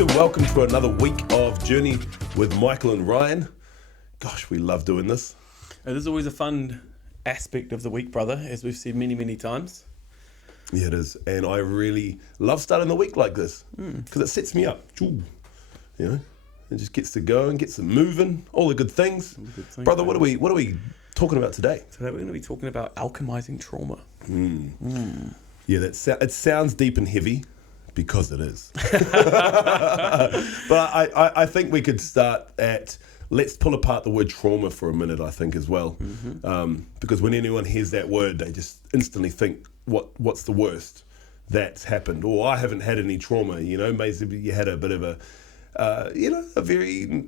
Welcome to another week of Journey with Michael and Ryan. Gosh, we love doing this. It is always a fun aspect of the week, brother, as we've said many, many times. Yeah, it is. And I really love starting the week like this because it sets me up. You know, it just gets to go and gets it moving, all the good things. Brother, what are we talking about today? Today we're going to be talking about alchemizing trauma. Yeah, it sounds deep and heavy because it is. But I think we could start at, let's pull apart the word trauma for a minute, I think, as well. Because when anyone hears that word, they just instantly think, what's the worst that's happened? Or I haven't had any trauma, maybe you had a bit of a very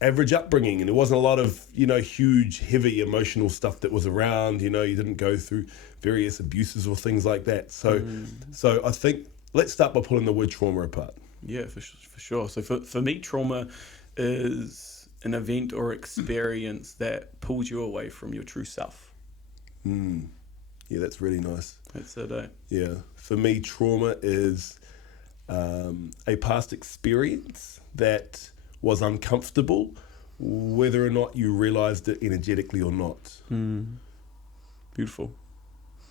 average upbringing, and there wasn't a lot of, huge, heavy emotional stuff that was around, you didn't go through various abuses or things like that. So I think let's start by pulling the word trauma apart. Yeah, for sure. So for me, trauma is an event or experience that pulls you away from your true self. Yeah, that's really nice. That's it, eh? Yeah. For me, trauma is a past experience that was uncomfortable, whether or not you realized it energetically or not. Beautiful.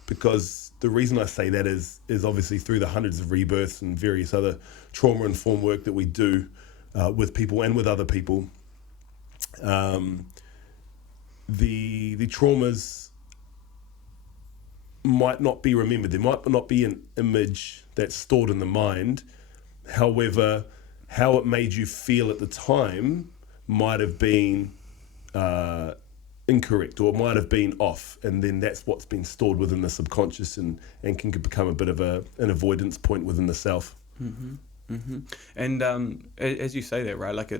Because the reason I say that is obviously through the hundreds of rebirths and various other trauma-informed work that we do with people and with other people, the traumas might not be remembered. There might not be an image that's stored in the mind. However, how it made you feel at the time might have been incorrect, or it might have been off, and then that's what's been stored within the subconscious and can become a bit of an avoidance point within the self. And as you say that, right, like I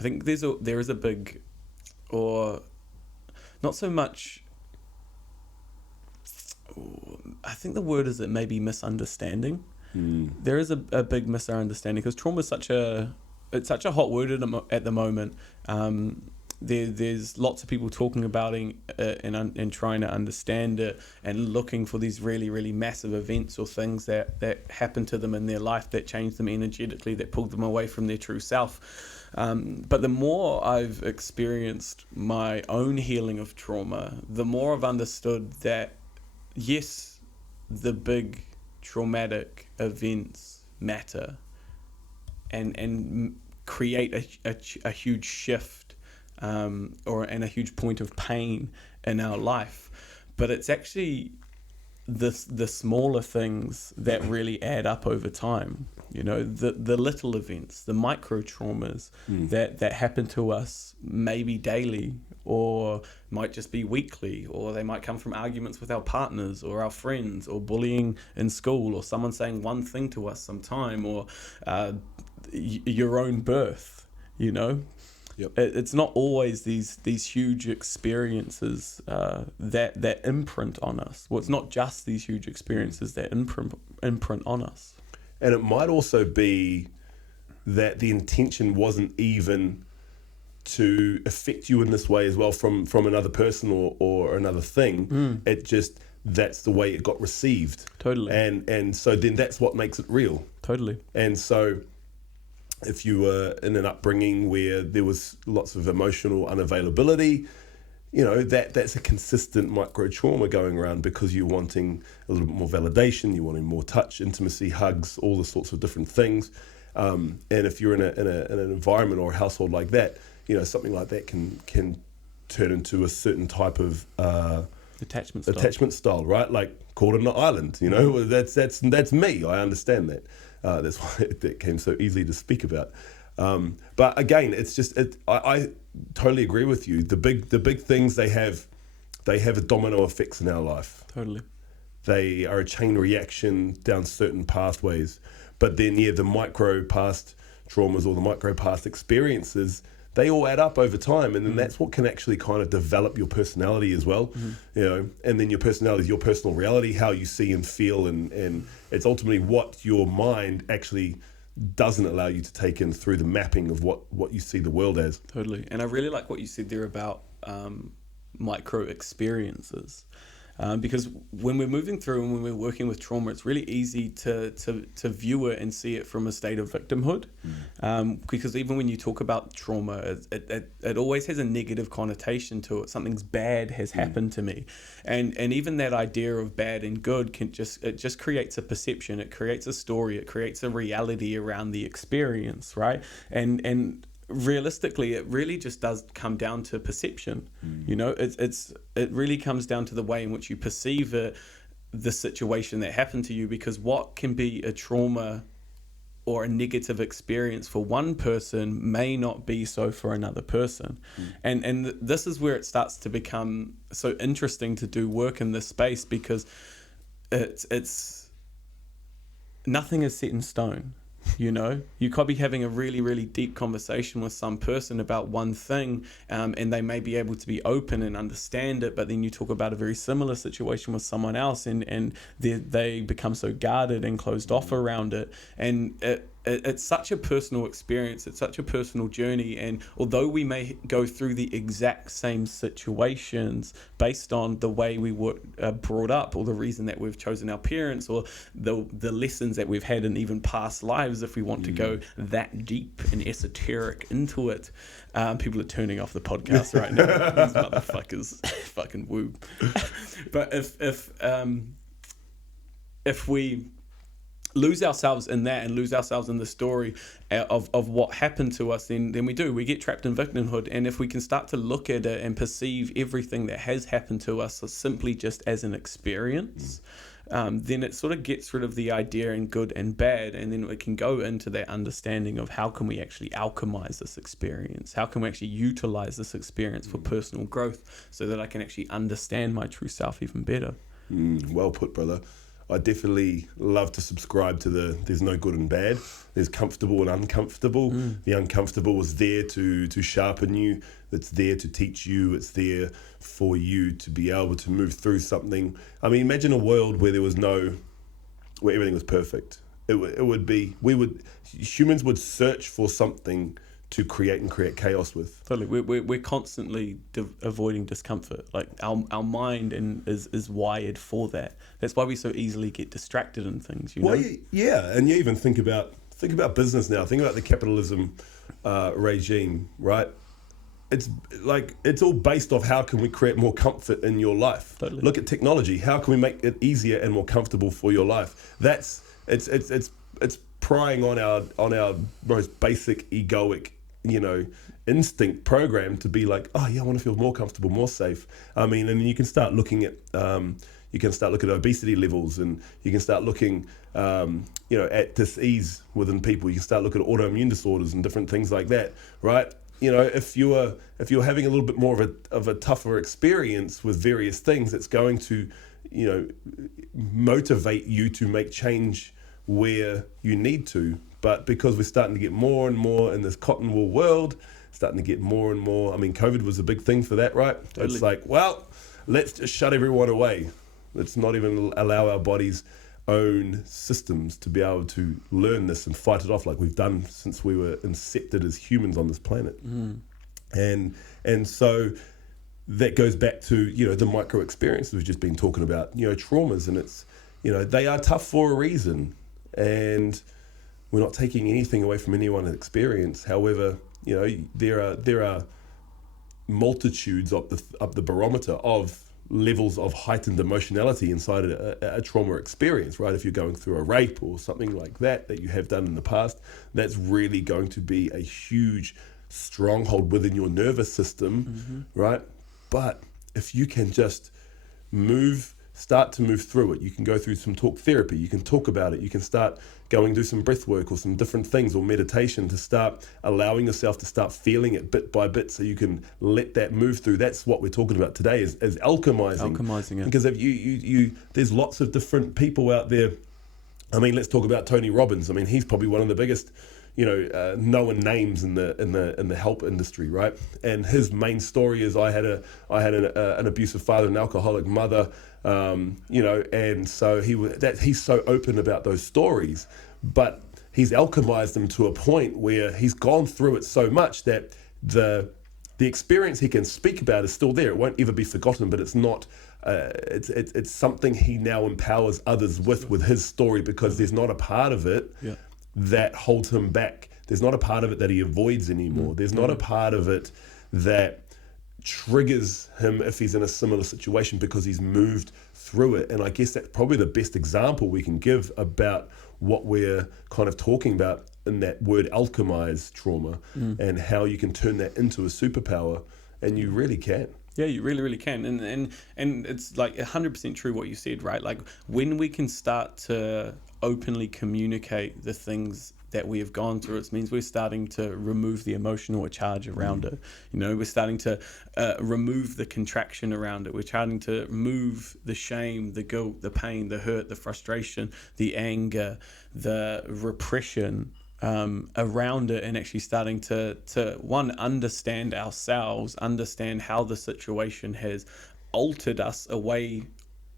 think there is a big, or not so much, I think the word is it maybe misunderstanding. There is a big misunderstanding because trauma is such a hot word at the moment. There's lots of people talking about it and trying to understand it and looking for these really, really massive events or things that happen to them in their life that change them energetically, that pulled them away from their true self. But the more I've experienced my own healing of trauma, the more I've understood that, yes, the big traumatic events matter and create a huge shift and a huge point of pain in our life, but it's actually the smaller things that really add up over time. The little events, the micro traumas that happen to us maybe daily, or might just be weekly, or they might come from arguments with our partners or our friends, or bullying in school, or someone saying one thing to us sometime, or your own birth. Yep. It's not always these huge experiences that imprint on us. Well, it's not just these huge experiences that imprint on us. And it might also be that the intention wasn't even to affect you in this way as well from another person or another thing. It just, that's the way it got received. Totally. And so then that's what makes it real. Totally. And so if you were in an upbringing where there was lots of emotional unavailability, that's a consistent micro trauma going around because you're wanting a little bit more validation, you're wanting more touch, intimacy, hugs, all the sorts of different things. And if you're in an environment or a household like that, something like that can turn into a certain type of attachment style, right? Like caught in an island, that's me. I understand that. That's why that came so easily to speak about. But again, it's just I totally agree with you. The big things they have a domino effects in our life. Totally. They are a chain reaction down certain pathways. But then the micro past traumas or the micro past experiences, they all add up over time, and then that's what can actually kind of develop your personality as well. And then your personality is your personal reality, how you see and feel, and it's ultimately what your mind actually doesn't allow you to take in through the mapping of what you see the world as. Totally. And I really like what you said there about micro experiences. Because when we're moving through and when we're working with trauma, it's really easy to view it and see it from a state of victimhood. Because even when you talk about trauma, it always has a negative connotation to it. Something's bad has happened to me, and even that idea of bad and good just creates a perception. It creates a story. It creates a reality around the experience, right? And realistically, it really just does come down to perception. You know, it really comes down to the way in which you perceive it, the situation that happened to you, because what can be a trauma or a negative experience for one person may not be so for another person. And this is where it starts to become so interesting to do work in this space, because it's nothing is set in stone. You know, you could be having a really, really deep conversation with some person about one thing, and they may be able to be open and understand it, but then you talk about a very similar situation with someone else, and they become so guarded and closed off around it. And it's such a personal experience. It's such a personal journey. And although we may go through the exact same situations based on the way we were brought up, or the reason that we've chosen our parents, or the lessons that we've had in even past lives, if we want to go that deep and esoteric into it, people are turning off the podcast right now. These motherfuckers fucking woo. But if we lose ourselves in that and lose ourselves in the story of what happened to us, then we get trapped in victimhood. And if we can start to look at it and perceive everything that has happened to us simply just as an experience, then it sort of gets rid of the idea in good and bad, and then we can go into that understanding of how can we actually alchemize this experience, how can we actually utilize this experience for personal growth, so that I can actually understand my true self even better. Well put, brother. I definitely love to subscribe to there's no good and bad. There's comfortable and uncomfortable. The uncomfortable is there to sharpen you. It's there to teach you. It's there for you to be able to move through something. I mean, imagine a world where where everything was perfect. Humans would search for something to create chaos with. Totally. We're constantly avoiding discomfort. Like our mind is wired for that. That's why we so easily get distracted in things, you know? Yeah, and you even think about business now. Think about the capitalism regime, right? It's all based off how can we create more comfort in your life. Totally. Look at technology. How can we make it easier and more comfortable for your life? It's prying on our most basic egoic, instinct program to be like, oh yeah, I want to feel more comfortable, more safe. I mean, and you can start looking at obesity levels, and you can start looking at dis-ease within people. You can start looking at autoimmune disorders and different things like that, right? If you're having a little bit more of a tougher experience with various things, it's going to motivate you to make change where you need to. But because we're starting to get more and more in this cotton wool world, starting to get more and more, I mean, COVID was a big thing for that, right? Totally. It's like, well, let's just shut everyone away. Let's not even allow our bodies' own systems to be able to learn this and fight it off like we've done since we were incepted as humans on this planet. And so that goes back to, the micro experiences we've just been talking about, traumas, and it's, they are tough for a reason. And we're not taking anything away from anyone's experience. However, there are multitudes up the barometer of levels of heightened emotionality inside a trauma experience, right? If you're going through a rape or something like that you have done in the past, that's really going to be a huge stronghold within your nervous system, right? But if you can just start to move through it, you can go through some talk therapy, you can talk about it, you can start going do some breath work or some different things, or meditation, to start allowing yourself to start feeling it bit by bit, so you can let that move through. That's what we're talking about today, is alchemizing. Alchemizing it. Because if you there's lots of different people out there. I mean, let's talk about Tony Robbins. I mean, he's probably one of the biggest known names in the help industry, right? And his main story is, I had an abusive father, an alcoholic mother, and so he's so open about those stories, but he's alchemized them to a point where he's gone through it so much that the the experience he can speak about is still there. It won't ever be forgotten, but it's not. It's something he now empowers others with his story, because there's not a part of it that holds him back. There's not a part of it that he avoids anymore. There's not a part of it that triggers him if he's in a similar situation, because he's moved through it. And I guess that's probably the best example we can give about what we're kind of talking about in that word, alchemize trauma, and how you can turn that into a superpower, and you really can. Yeah, you really, really can. And it's like 100% true what you said, right? Like when we can start to openly communicate the things that we have gone through, it means we're starting to remove the emotional charge around it. You know, we're starting to remove the contraction around it. We're starting to remove the shame, the guilt, the pain, the hurt, the frustration, the anger, the repression around it, and actually starting to one, understand ourselves, understand how the situation has altered us away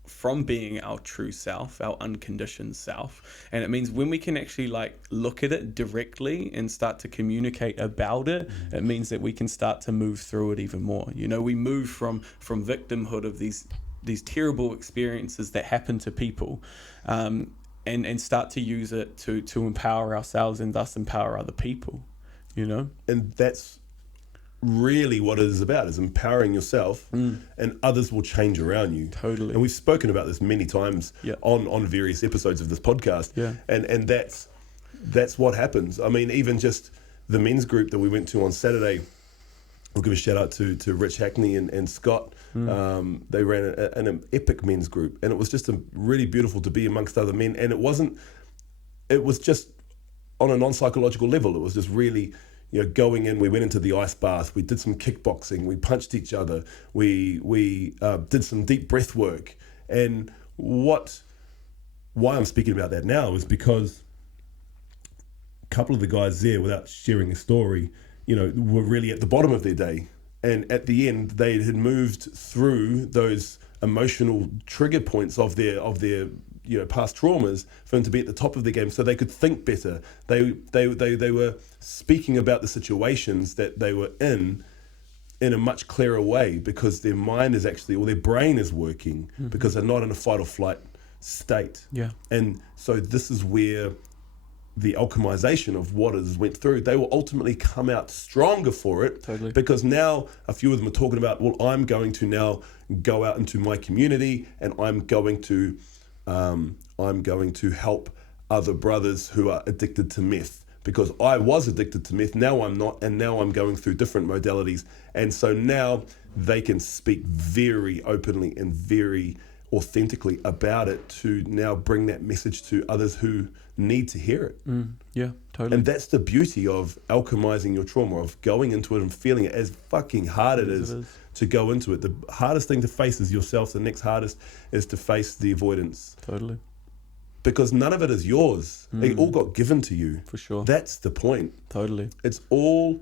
from being our true self, our unconditioned self. And it means when we can actually like look at it directly and start to communicate about it, it means that we can start to move through it even more. You know, we move from victimhood of these terrible experiences that happen to people, and start to use it to empower ourselves and thus empower other people, you know? And that's really what it is about, is empowering yourself, and others will change around you. Totally. And we've spoken about this many times on various episodes of this podcast. Yeah. And that's what happens. I mean, even just the men's group that we went to on Saturday, I'll give a shout out to Rich Hackney and Scott. They ran an epic men's group, and it was just really beautiful to be amongst other men. And it was just on a non-psychological level. It was just really, you know, going in. We went into the ice bath. We did some kickboxing. We punched each other. We did some deep breath work. And why I'm speaking about that now is because a couple of the guys there, without sharing a story, you know, were really at the bottom of their day. And at the end, they had moved through those emotional trigger points of their you know, past traumas for them to be at the top of the game, so they could think better. They were speaking about the situations that they were in a much clearer way, because their mind is actually, or their brain is working, because they're not in a fight or flight state. Yeah. And so this is where the alchemization of what is went through, they will ultimately come out stronger for it. Totally. Because now a few of them are talking about, well, I'm going to now go out into my community, and I'm going to help other brothers who are addicted to meth, because I was addicted to meth, now I'm not, and now I'm going through different modalities. And so now they can speak very openly and very authentically about it, to now bring that message to others who need to hear it. Yeah, totally. And that's the beauty of alchemizing your trauma, of going into it and feeling it, as fucking hard it is to go into it. The hardest thing to face is yourself. The next hardest is to face the avoidance. Totally. Because none of it is yours. It all got given to you. For sure. That's the point. Totally. It's all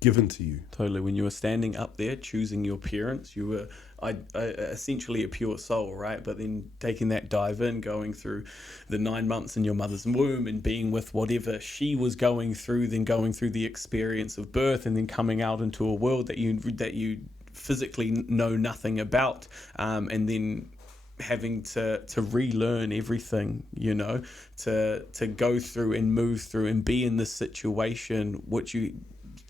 given to you. Totally. When you were standing up there choosing your parents, you were essentially a pure soul, right? But then taking that dive in, going through the 9 months in your mother's womb and being with whatever she was going through, then going through the experience of birth, and then coming out into a world that you physically know nothing about, and then having to relearn everything, you know, to go through and move through and be in this situation which you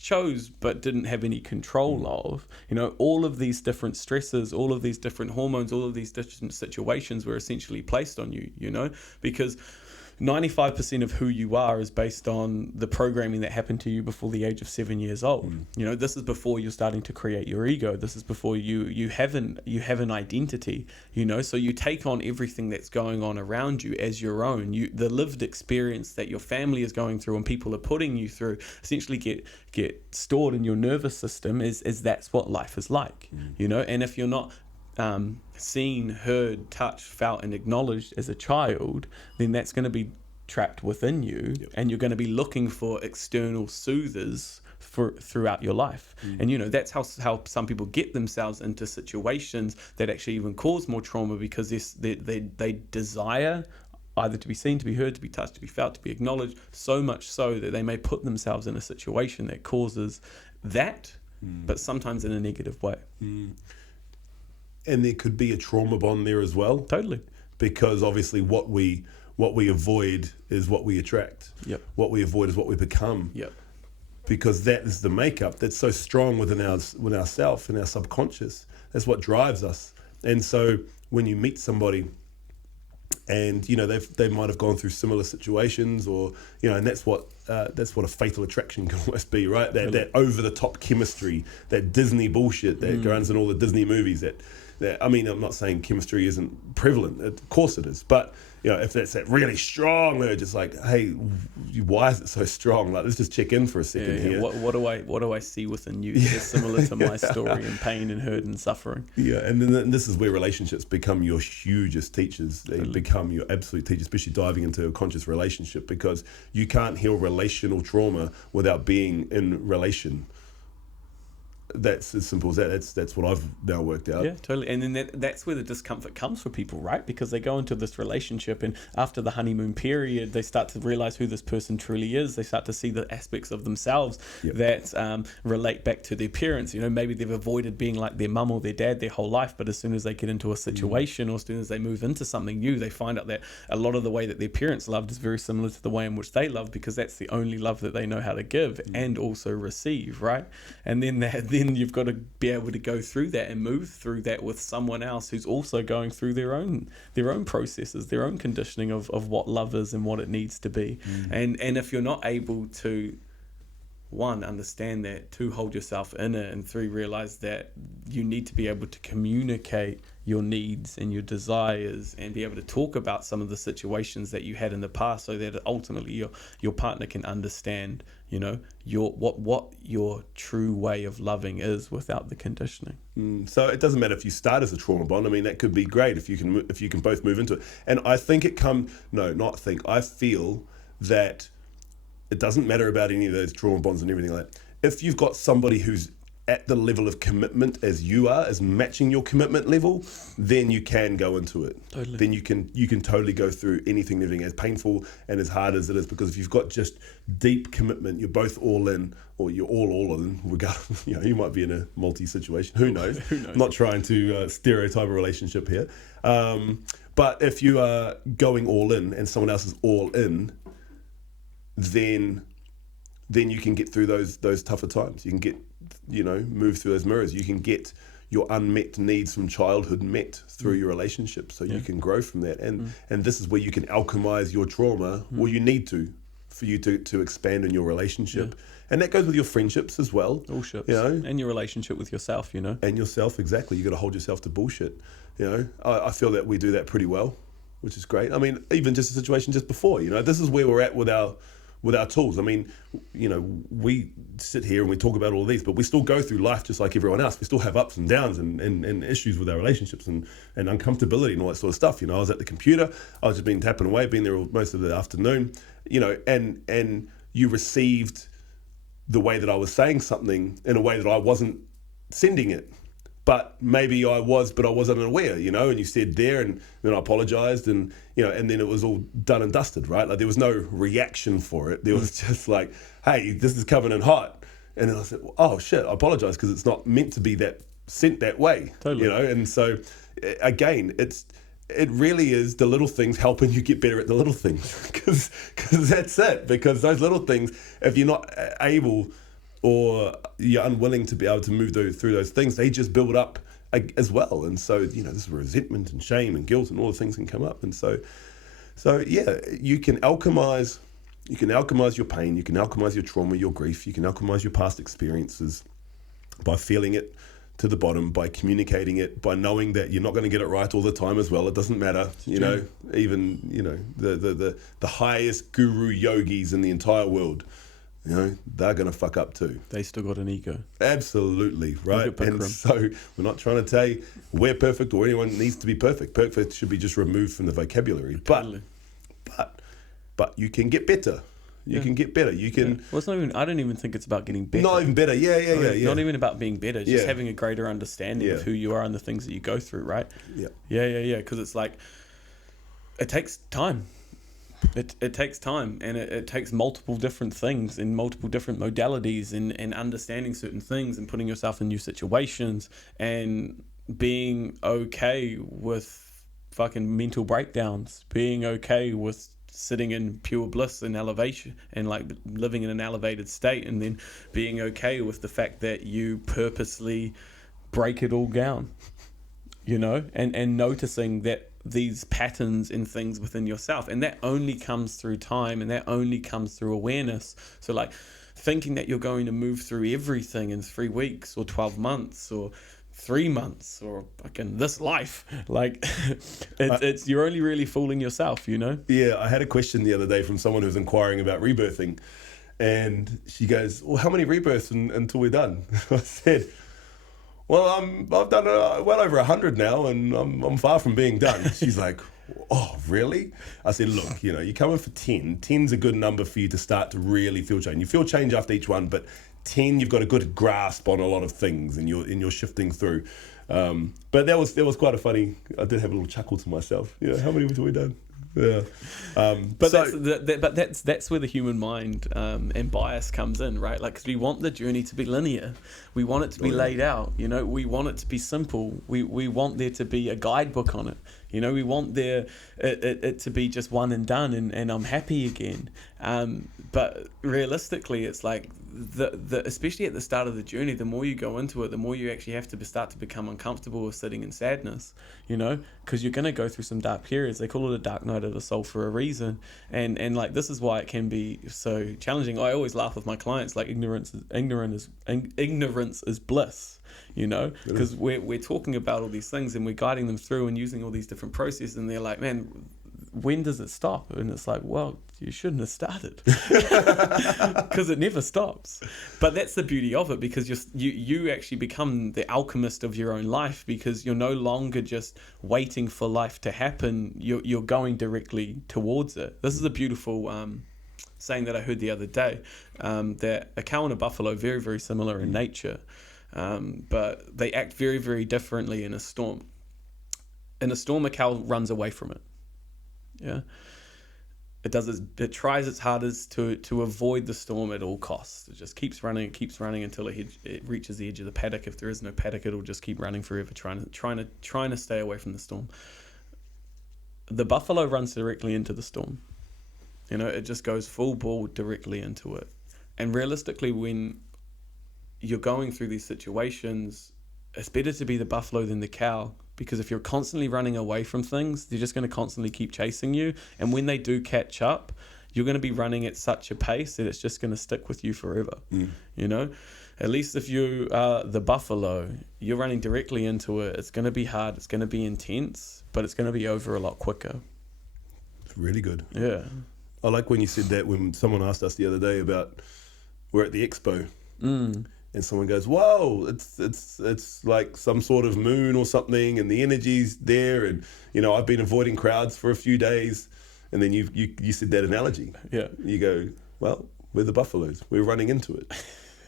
chose but didn't have any control of. You know, all of these different stresses, all of these different hormones, all of these different situations were essentially placed on you, you know, because 95% of who you are is based on the programming that happened to you before the age of 7 years old. You know, this is before you're starting to create your ego. This is before you have an identity, you know, so you take on everything that's going on around you as your own. The lived experience that your family is going through and people are putting you through essentially get stored in your nervous system as that's what life is like, you know. And if you're not seen, heard, touched, felt and acknowledged as a child, then that's going to be trapped within you. Yep. And you're going to be looking for external soothers throughout your life. And you know, that's how some people get themselves into situations that actually even cause more trauma, because they desire either to be seen, to be heard, to be touched, to be felt, to be acknowledged, so much so that they may put themselves in a situation that causes that but sometimes in a negative way. And there could be a trauma bond there as well. Totally. Because obviously what we avoid is what we attract. Yep. What we avoid is what we become. Yep. Because that is the makeup that's so strong within ourself and our subconscious. That's what drives us. And so when you meet somebody and they might have gone through similar situations, or and that's what a fatal attraction can almost be, right? That over the top chemistry, that Disney bullshit that runs in all the Disney movies. That I mean, I'm not saying chemistry isn't prevalent. Of course it is, but if that's that really strong urge, it's like, hey, why is it so strong? Like, let's just check in for a second here. What do I see within you that is similar to my story and pain and hurt and suffering? Yeah, and then this is where relationships become your hugest teachers. They become your absolute teachers, especially diving into a conscious relationship, because you can't heal relational trauma without being in relation. That's as simple as that. That's what I've now worked out. Yeah, totally. And then that's where the discomfort comes for people, right? Because they go into this relationship, and after the honeymoon period, they start to realize who this person truly is. They start to see the aspects of themselves that relate back to their parents. Maybe they've avoided being like their mum or their dad their whole life, but as soon as they get into a situation or as soon as they move into something new, they find out that a lot of the way that their parents loved is very similar to the way in which they love, because that's the only love that they know how to give and also receive, right? And then you've got to be able to go through that and move through that with someone else who's also going through their own processes, their own conditioning of what love is and what it needs to be. And if you're not able to, one, understand that, two, hold yourself in it, and three, realize that you need to be able to communicate your needs and your desires and be able to talk about some of the situations that you had in the past, so that ultimately your partner can understand what your true way of loving is without the conditioning. So it doesn't matter if you start as a trauma bond. I mean, that could be great if you can both move into it. And I think I feel that it doesn't matter about any of those trauma bonds and everything like that. If you've got somebody who's at the level of commitment as you are, as matching your commitment level, then you can go into it. Totally. Then you can totally go through anything, everything, as painful and as hard as it is. Because if you've got just deep commitment, you're both all in, or you're all in. Regardless, you might be in a multi-situation. Who knows? Who knows? Not trying to stereotype a relationship here. But if you are going all in and someone else is all in, then you can get through those tougher times. You can get move through those mirrors. You can get your unmet needs from childhood met through your relationship, so you can grow from that. And this is where you can alchemize your trauma, or you need to, for you to expand in your relationship. And that goes with your friendships as well. All ships. And your relationship with yourself, And yourself, exactly. You got to hold yourself to bullshit. I feel that we do that pretty well, which is great. I mean, even just a situation just before, this is where we're at with our tools. I mean, we sit here and we talk about all of these, but we still go through life just like everyone else. We still have ups and downs and issues with our relationships and uncomfortability and all that sort of stuff. I was at the computer, I was just been tapping away, been there most of the afternoon, and you received the way that I was saying something in a way that I wasn't sending it. But maybe I was, but I wasn't aware, and you said there, and then I apologized, and and then it was all done and dusted, right? Like there was no reaction for it. There was just like, hey, this is coming in hot. And then I said, oh shit, I apologize, because it's not meant to be sent that way. Totally. And so again, it really is the little things helping you get better at the little things, because that's it. Because those little things, if you're not able, or you're unwilling to be able to move through those things, they just build up as well. And so, this resentment and shame and guilt and all the things can come up. And so yeah, you can alchemize your pain, you can alchemize your trauma, your grief, you can alchemize your past experiences by feeling it to the bottom, by communicating it, by knowing that you're not going to get it right all the time as well. It doesn't matter, even the highest guru yogis in the entire world, they're going to fuck up too. They still got an ego. Absolutely, right? And so we're not trying to say we're perfect or anyone needs to be perfect. Perfect should be just removed from the vocabulary. Totally. But you can get better. You can get better. You can... Well, it's not even... I don't even think it's about getting better. Not even better. Yeah. Not even about being better. Just having a greater understanding of who you are and the things that you go through, right? Yeah. Yeah. Because it's like... It takes time. It takes time, and it takes multiple different things and multiple different modalities, and understanding certain things and putting yourself in new situations and being okay with fucking mental breakdowns, being okay with sitting in pure bliss and elevation and like living in an elevated state, and then being okay with the fact that you purposely break it all down, you know, and noticing that these patterns and things within yourself, and that only comes through time, and that only comes through awareness. So like thinking that you're going to move through everything in 3 weeks or 12 months or 3 months or fucking this life, like it's you're only really fooling yourself, you know. Yeah, I had a question the other day from someone who was inquiring about rebirthing, and she goes, well, how many rebirths until we're done? I said, well, I've done well over 100 now, and I'm far from being done. She's like, oh, really? I said, look, you know, you're coming for 10. 10's a good number for you to start to really feel change. You feel change after each one, but 10, you've got a good grasp on a lot of things, and you're shifting through. But that was quite a funny. I did have a little chuckle to myself. You know, how many have we done? Yeah. But that's where the human mind and bias comes in, right? Like, because we want the journey to be linear, we want it to be laid out. You know, we want it to be simple. We want there to be a guidebook on it. You know, we want it to be just one and done, and I'm happy again. But realistically, it's like the especially at the start of the journey, the more you go into it, the more you actually have to start to become uncomfortable with sitting in sadness, you know, because you're going to go through some dark periods. They call it a dark night of the soul for a reason, and like this is why it can be so challenging. I always laugh with my clients, like ignorance is bliss, you know, because we're talking about all these things and we're guiding them through and using all these different processes, and they're like, man, when does it stop? And it's like, well, you shouldn't have started, because it never stops. But that's the beauty of it, because you actually become the alchemist of your own life, because you're no longer just waiting for life to happen. You're going directly towards it. This is a beautiful saying that I heard the other day, that a cow and a buffalo are very, very similar in nature, but they act very, very differently in a storm. In a storm, a cow runs away from it. Yeah, it tries its hardest to avoid the storm at all costs. It just keeps running until it reaches the edge of the paddock. If there is no paddock, it'll just keep running forever, trying to stay away from the storm. The buffalo runs directly into the storm. You know, it just goes full ball directly into it. And realistically, when you're going through these situations, it's better to be the buffalo than the cow, because if you're constantly running away from things, they're just going to constantly keep chasing you. And when they do catch up, you're going to be running at such a pace that it's just going to stick with you forever. You know, at least if you are the buffalo, you're running directly into it. It's going to be hard. It's going to be intense, but it's going to be over a lot quicker. It's really good. Yeah. I like when you said that, when someone asked us the other day about, we're at the expo. And someone goes, whoa, it's like some sort of moon or something, and the energy's there, and you know, I've been avoiding crowds for a few days, and then you said that analogy. Yeah. You go, well, we're the buffaloes. We're running into it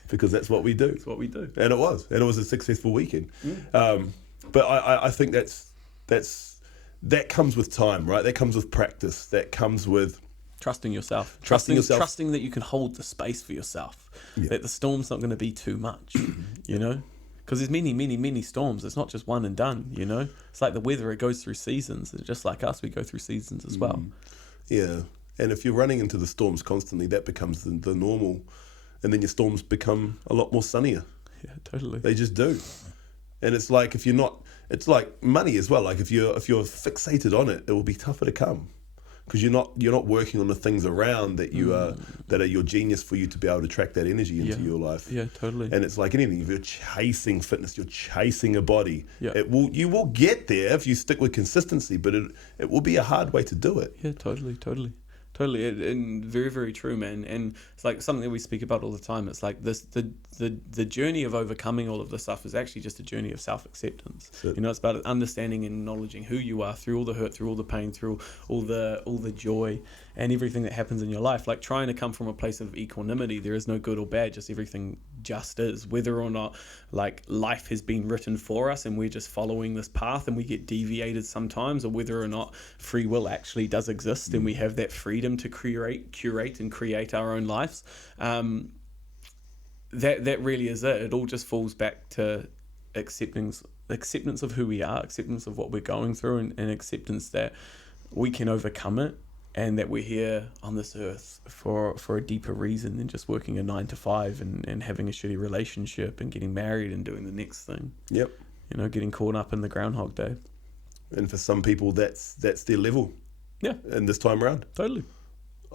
because that's what we do. It's what we do. And it was a successful weekend. But I think that comes with time, right? That comes with practice. That comes with trusting yourself. Trusting that you can hold the space for yourself. Yeah. That the storm's not going to be too much, you know? Because there's many, many, many storms. It's not just one and done, you know? It's like the weather, it goes through seasons. And just like us, we go through seasons as well. Yeah. And if you're running into the storms constantly, that becomes the normal. And then your storms become a lot more sunnier. Yeah, totally. They just do. And it's like, if you're not, it's like money as well. Like if you're fixated on it, it will be tougher to come. Because you're not working on the things around that that are your genius for you to be able to track that energy into your life. Yeah, totally. And it's like anything. If you're chasing fitness, you're chasing a body. Yeah. You will get there if you stick with consistency, but it will be a hard way to do it. Yeah, totally. Totally, and very, very true, man. And it's like something that we speak about all the time. It's like this, the journey of overcoming all of this stuff is actually just a journey of self-acceptance. You know, it's about understanding and acknowledging who you are through all the hurt, through all the pain, through all the joy, and everything that happens in your life. Like trying to come from a place of equanimity. There is no good or bad, just everything just is. Whether or not like life has been written for us and we're just following this path and we get deviated sometimes, or whether or not free will actually does exist and we have that freedom to curate and create our own lives. That really is it. It all just falls back to acceptance of who we are, acceptance of what we're going through, and acceptance that we can overcome it, and that we're here on this earth for a deeper reason than just working a 9 to 5 and having a shitty relationship and getting married and doing the next thing. Yep. You know, getting caught up in the Groundhog Day. And for some people, that's their level. Yeah. And this time around, Totally.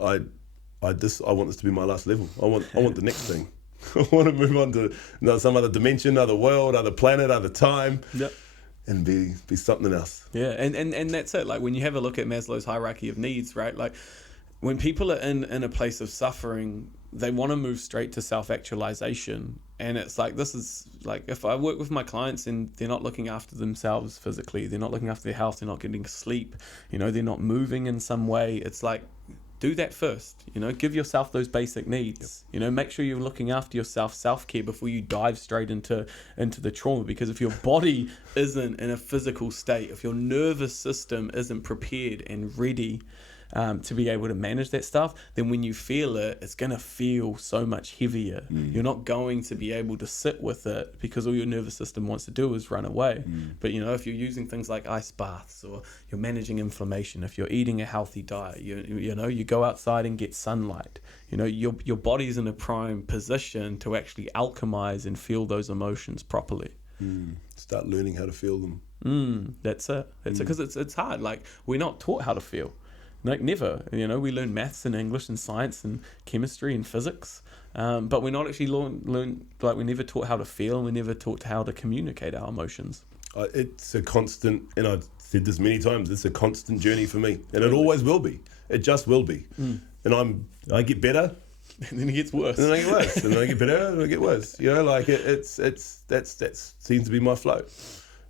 I want this to be my last level. I want the next thing. I want to move on to some other dimension, other world, other planet, other time. Yep. And be something else. Yeah, and that's it. Like when you have a look at Maslow's hierarchy of needs, right? Like when people are in a place of suffering, they want to move straight to self-actualization. And it's like, this is like, if I work with my clients and they're not looking after themselves physically, they're not looking after their health, they're not getting sleep, you know, they're not moving in some way. It's like, do that first, you know, give yourself those basic needs. Yep. You know, make sure you're looking after yourself, self-care, before you dive straight into the trauma. Because if your body isn't in a physical state, if your nervous system isn't prepared and ready to be able to manage that stuff, then when you feel it, it's going to feel so much heavier. You're not going to be able to sit with it because all your nervous system wants to do is run away. But, you know, if you're using things like ice baths, or you're managing inflammation, if you're eating a healthy diet, you know, you go outside and get sunlight, you know, your body's in a prime position to actually alchemize and feel those emotions properly. Start learning how to feel them. That's it. Because it's hard. Like, we're not taught how to feel. Like, never. You know, we learn maths and English and science and chemistry and physics, but we're not actually learn like, we're never taught how to feel, and we're never taught how to communicate our emotions. It's a constant, and I've said this many times, it's a constant journey for me, and it always will be. It just will be. And I get better, and then it gets worse. And then I get worse, and then I get better, and I get worse. You know, like that seems to be my flow,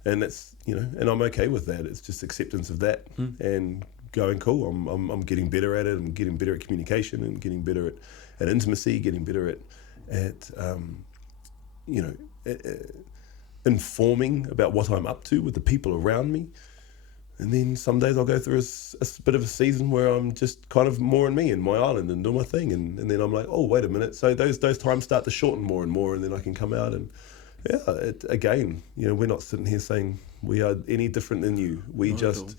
and that's, you know, and I'm okay with that. It's just acceptance of that, and going, cool, I'm getting better at it. I'm getting better at communication, and getting better at intimacy, getting better at you know, informing about what I'm up to with the people around me. And then some days I'll go through a bit of a season where I'm just kind of more in me, in my island, and do my thing. And then I'm like, oh, wait a minute. So those times start to shorten more and more, and then I can come out and, yeah, again, you know, we're not sitting here saying we are any different than you. We just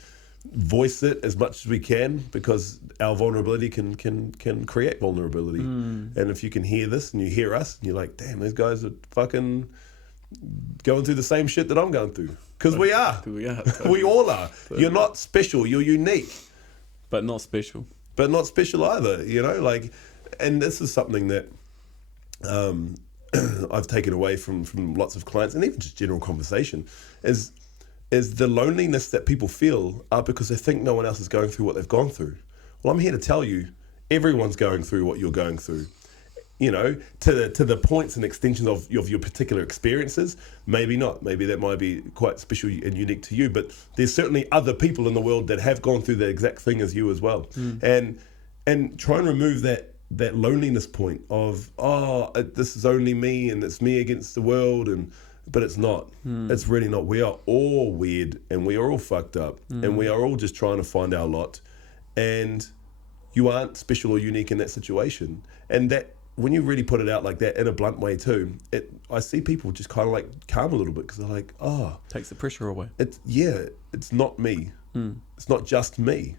voice it as much as we can, because our vulnerability can create vulnerability. And if you can hear this and you hear us, and you're like, damn, those guys are fucking going through the same shit that I'm going through. Because we are. Totally. We all are. Totally. You're not special. You're unique. But not special. But not special either, you know? Like, and this is something that I've taken away from lots of clients, and even just general conversation, is the loneliness that people feel are because they think no one else is going through what they've gone through. Well, I'm here to tell you, everyone's going through what you're going through. You know, to the points and extensions of your particular experiences. Maybe not. Maybe that might be quite special and unique to you. But there's certainly other people in the world that have gone through the exact thing as you as well. And try and remove that loneliness point of, this is only me and it's me against the world, but it's not. It's really not. We are all weird, and we are all fucked up, and we are all just trying to find our lot. And you aren't special or unique in that situation. And that, when you really put it out like that in a blunt way too, I see people just kind of like calm a little bit, because they're like, takes the pressure away. It's not me. It's not just me.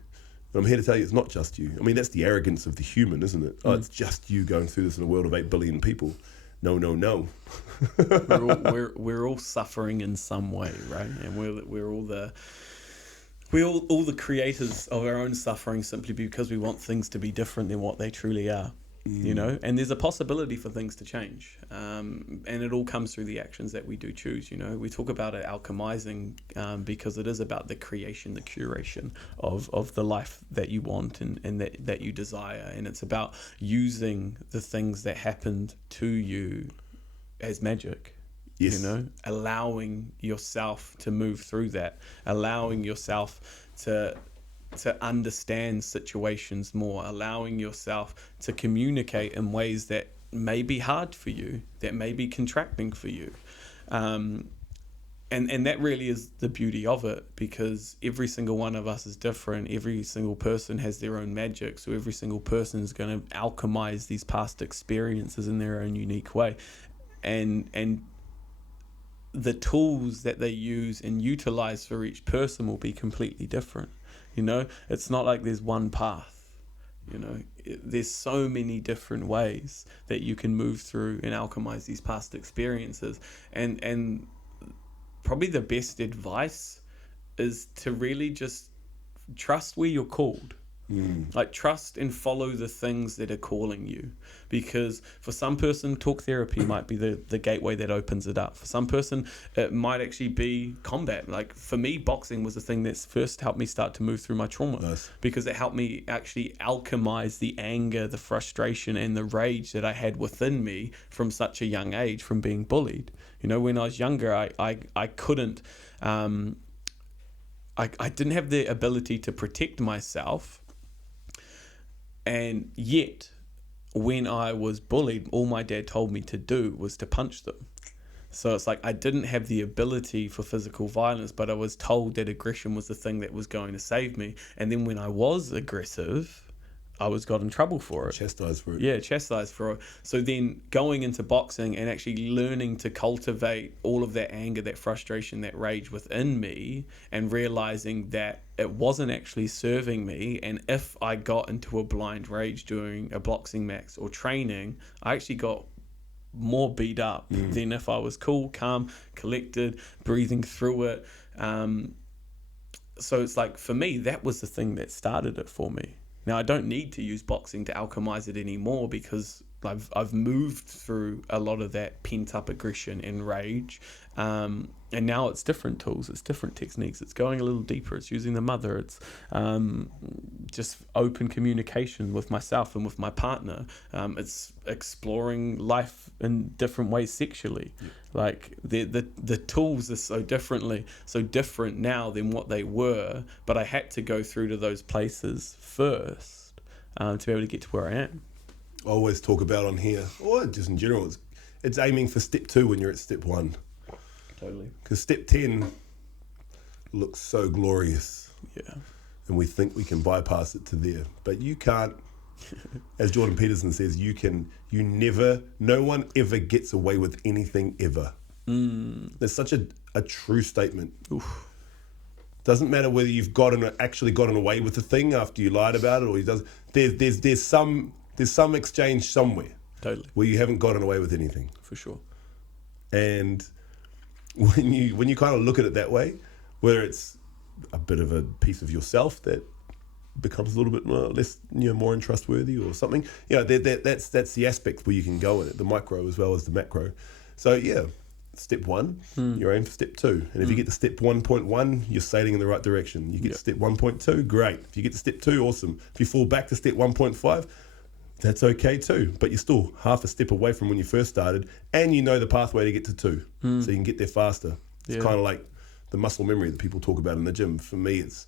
And I'm here to tell you, it's not just you. I mean, that's the arrogance of the human, isn't it? It's just you going through this in a world of 8 billion people. No. we're all suffering in some way, right? And we're all the creators of our own suffering, simply because we want things to be different than what they truly are. you know, and there's a possibility for things to change, and it all comes through the actions that we do choose. You know, we talk about it alchemizing because it is about the creation, the curation of the life that you want and that you desire, and it's about using the things that happened to you as magic. Yes. You know, allowing yourself to move through that, allowing yourself to understand situations more, allowing yourself to communicate in ways that may be hard for you, that may be contracting for you. And that really is the beauty of it, because every single one of us is different. Every single person has their own magic. So every single person is going to alchemize these past experiences in their own unique way. And the tools that they use and utilize for each person will be completely different. You know, it's not like there's one path. You know, there's so many different ways that you can move through and alchemize these past experiences. And probably the best advice is to really just trust where you're called. Like, trust and follow the things that are calling you, because for some person talk therapy might be the gateway that opens it up. For some person it might actually be combat. Like for me, boxing was the thing that first helped me start to move through my trauma. Nice. Because it helped me actually alchemize the anger, the frustration and the rage that I had within me from such a young age, from being bullied. You know, when I was younger, I couldn't I didn't have the ability to protect myself. And yet, when I was bullied, all my dad told me to do was to punch them. So it's like I didn't have the ability for physical violence, but I was told that aggression was the thing that was going to save me. And then when I was aggressive, I got in trouble for it. Chastised for it. Yeah, chastised for it. So then going into boxing and actually learning to cultivate all of that anger, that frustration, that rage within me, and realizing that it wasn't actually serving me. And if I got into a blind rage during a boxing match or training, I actually got more beat up than if I was cool, calm, collected, breathing through it. So it's like, for me, that was the thing that started it for me. Now, I don't need to use boxing to alchemize it anymore, because I've moved through a lot of that pent-up aggression and rage. And now it's different tools, it's different techniques, it's going a little deeper, it's using the mother, it's just open communication with myself and with my partner. It's exploring life in different ways sexually. Yeah. Like the tools are so different now than what they were, but I had to go through to those places first to be able to get to where I am. I always talk about on here, or just in general, it's aiming for step 2 when you're at step 1. Totally. Because step 10 looks so glorious. Yeah. And we think we can bypass it to there. But you can't. As Jordan Peterson says, no one ever gets away with anything ever. There's such a true statement. Oof. Doesn't matter whether you've actually gotten away with the thing after you lied about it, or there's some exchange somewhere. Totally. Where you haven't gotten away with anything. For sure. And when you kind of look at it that way, whether it's a bit of a piece of yourself that becomes a little bit less, more untrustworthy or something, that's the aspect where you can go in it, the micro as well as the macro. So yeah, step 1, you're aiming for step 2, and if you get to step 1.1, you're sailing in the right direction. You get to step 1.2, great. If you get to step 2, awesome. If you fall back to step 1.5, that's okay too, but you're still half a step away from when you first started, and you know the pathway to get to 2, so you can get there faster. It's kind of like the muscle memory that people talk about in the gym. For me, it's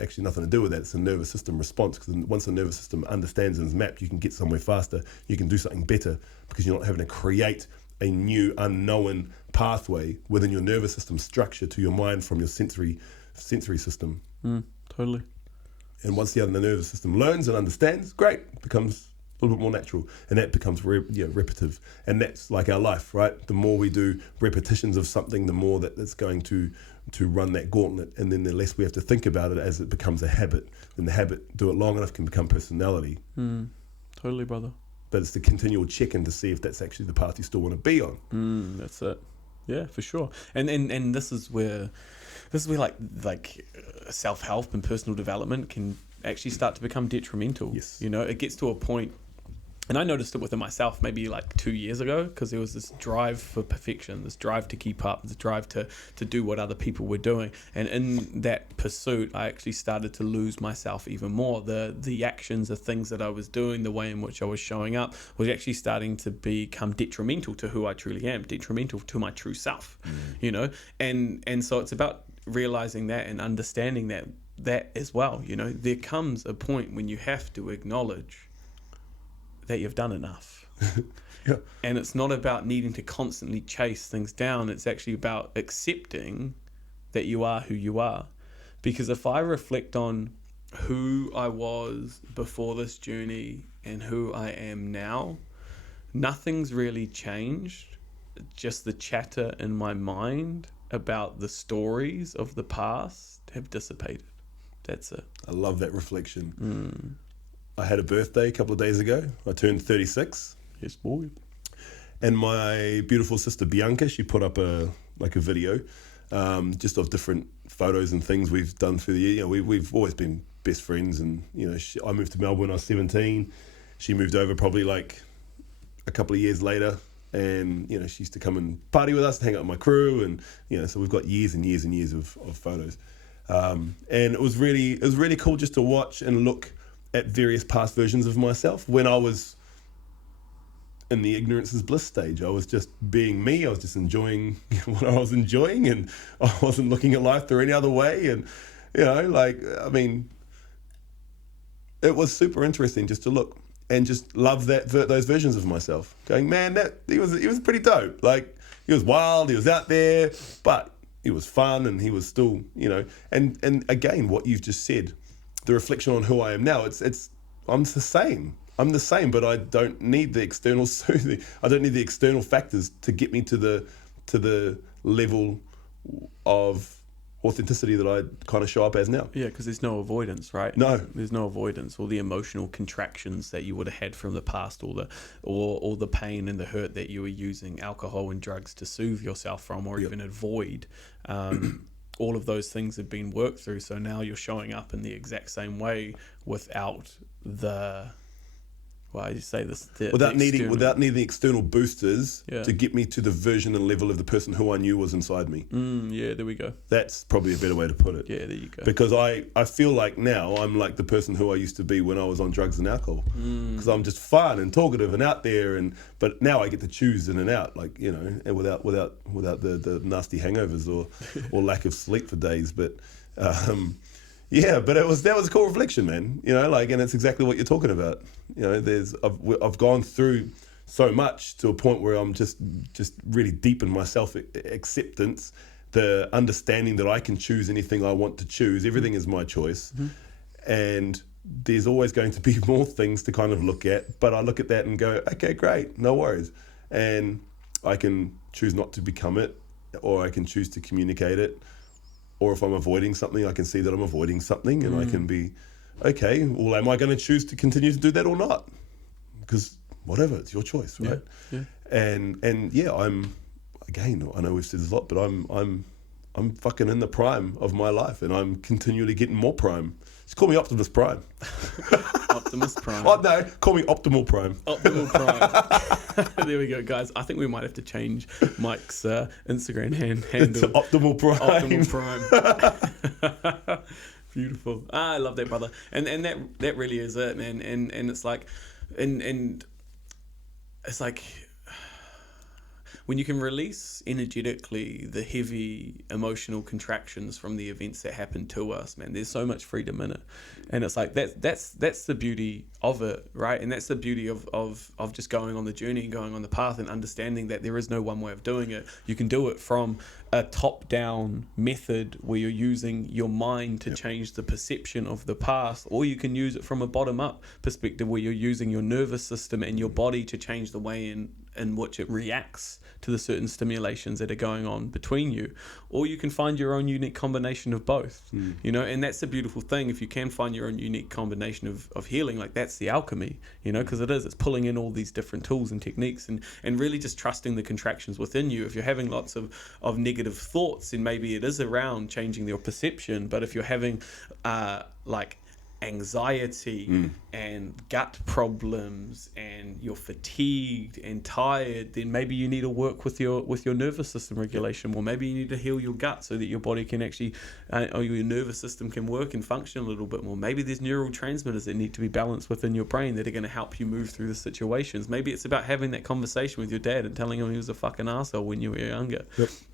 actually nothing to do with that. It's a nervous system response, because once the nervous system understands and is mapped, you can get somewhere faster. You can do something better, because you're not having to create a new unknown pathway within your nervous system structure to your mind from your sensory system. Totally. And once the other nervous system learns and understands, great, it becomes a little bit more natural, and that becomes repetitive. And that's like our life, right? The more we do repetitions of something, the more that's going to run that gauntlet, and then the less we have to think about it as it becomes a habit. Then the habit, do it long enough, can become personality. Totally, brother. But it's the continual check-in to see if that's actually the path you still want to be on. That's it. Yeah, for sure. And this is where like self-help and personal development can actually start to become detrimental. Yes. It gets to a point And I noticed it within myself maybe like 2 years ago, because there was this drive for perfection, this drive to keep up, this drive to do what other people were doing. And in that pursuit, I actually started to lose myself even more. The actions, the things that I was doing, the way in which I was showing up was actually starting to become detrimental to who I truly am, detrimental to my true self, you know? And so it's about realizing that and understanding that as well, you know? There comes a point when you have to acknowledge that you've done enough. Yeah. And it's not about needing to constantly chase things down. It's actually about accepting that you are who you are. Because if I reflect on who I was before this journey and who I am now, nothing's really changed. Just the chatter in my mind about the stories of the past have dissipated. That's it. I love that reflection. I had a birthday a couple of days ago. I turned 36. Yes, boy. And my beautiful sister Bianca, she put up a video just of different photos and things we've done through the year. You know, we've always been best friends, and you know, I moved to Melbourne when I was 17. She moved over probably like a couple of years later, and you know, she used to come and party with us, hang out with my crew, and you know, so we've got years and years and years of photos. And it was really cool just to watch and look at various past versions of myself when I was in the ignorance is bliss stage. I was just being me. I was just enjoying what I was enjoying, and I wasn't looking at life through any other way. And you know, like, I mean, it was super interesting just to look and just love those versions of myself. Going, man, he was pretty dope. Like, he was wild, he was out there, but he was fun, and he was still, you know. And again, what you've just said, the reflection on who I am now, I'm the same. I'm the same, but I don't need the external soothing. I don't need the external factors to get me to the level of authenticity that I kind of show up as now. Yeah, because there's no avoidance, right? No, there's no avoidance. All the emotional contractions that you would have had from the past, or the pain and the hurt that you were using alcohol and drugs to soothe yourself from, or even avoid. All of those things have been worked through. So now you're showing up in the exact same way without without needing the external boosters to get me to the version and level of the person who I knew was inside me. Yeah, there we go. That's probably a better way to put it. Yeah, there you go. Because I feel like now I'm like the person who I used to be when I was on drugs and alcohol. Because I'm just fun and talkative and out there, but now I get to choose in and out, like, you know, and without the nasty hangovers or lack of sleep for days. But yeah, but that was a cool reflection, man. You know, like, and it's exactly what you're talking about. You know, I've gone through so much to a point where I'm just really deep in my self acceptance, the understanding that I can choose anything I want to choose. Everything is my choice, and there's always going to be more things to kind of look at. But I look at that and go, okay, great, no worries, and I can choose not to become it, or I can choose to communicate it. Or if I'm avoiding something, I can see that I'm avoiding something, and I can be, okay, well, am I going to choose to continue to do that or not? Because whatever, it's your choice, right? Yeah. And yeah, I know we've said this a lot, but I'm fucking in the prime of my life, and I'm continually getting more prime. Just call me Optimus Prime. Optimus Prime. Oh no, call me Optimal Prime. Optimal Prime. There we go, guys. I think we might have to change Mike's Instagram handle to Optimal Prime. Optimal Prime. Beautiful. I love that, brother. And that really is it, man. And it's like, and it's like, when you can release energetically the heavy emotional contractions from the events that happen to us, man, there's so much freedom in it. And it's like that's the beauty of it, right? And that's the beauty of just going on the journey and going on the path and understanding that there is no one way of doing it. You can do it from a top-down method where you're using your mind to change the perception of the past, or you can use it from a bottom-up perspective where you're using your nervous system and your body to change the way in which it reacts to the certain stimulations that are going on between you. Or you can find your own unique combination of both, you know, and that's the beautiful thing. If you can find your own unique combination of healing, like, that's the alchemy, you know, because it's pulling in all these different tools and techniques and really just trusting the contractions within you. If you're having lots of negative thoughts, then maybe it is around changing your perception. But if you're having like anxiety and gut problems and you're fatigued and tired, then maybe you need to work with your nervous system regulation, or maybe you need to heal your gut so that your body can actually or your nervous system can work and function a little bit more. Maybe there's neurotransmitters that need to be balanced within your brain that are going to help you move through the situations. Maybe it's about having that conversation with your dad and telling him he was a fucking asshole when you were younger,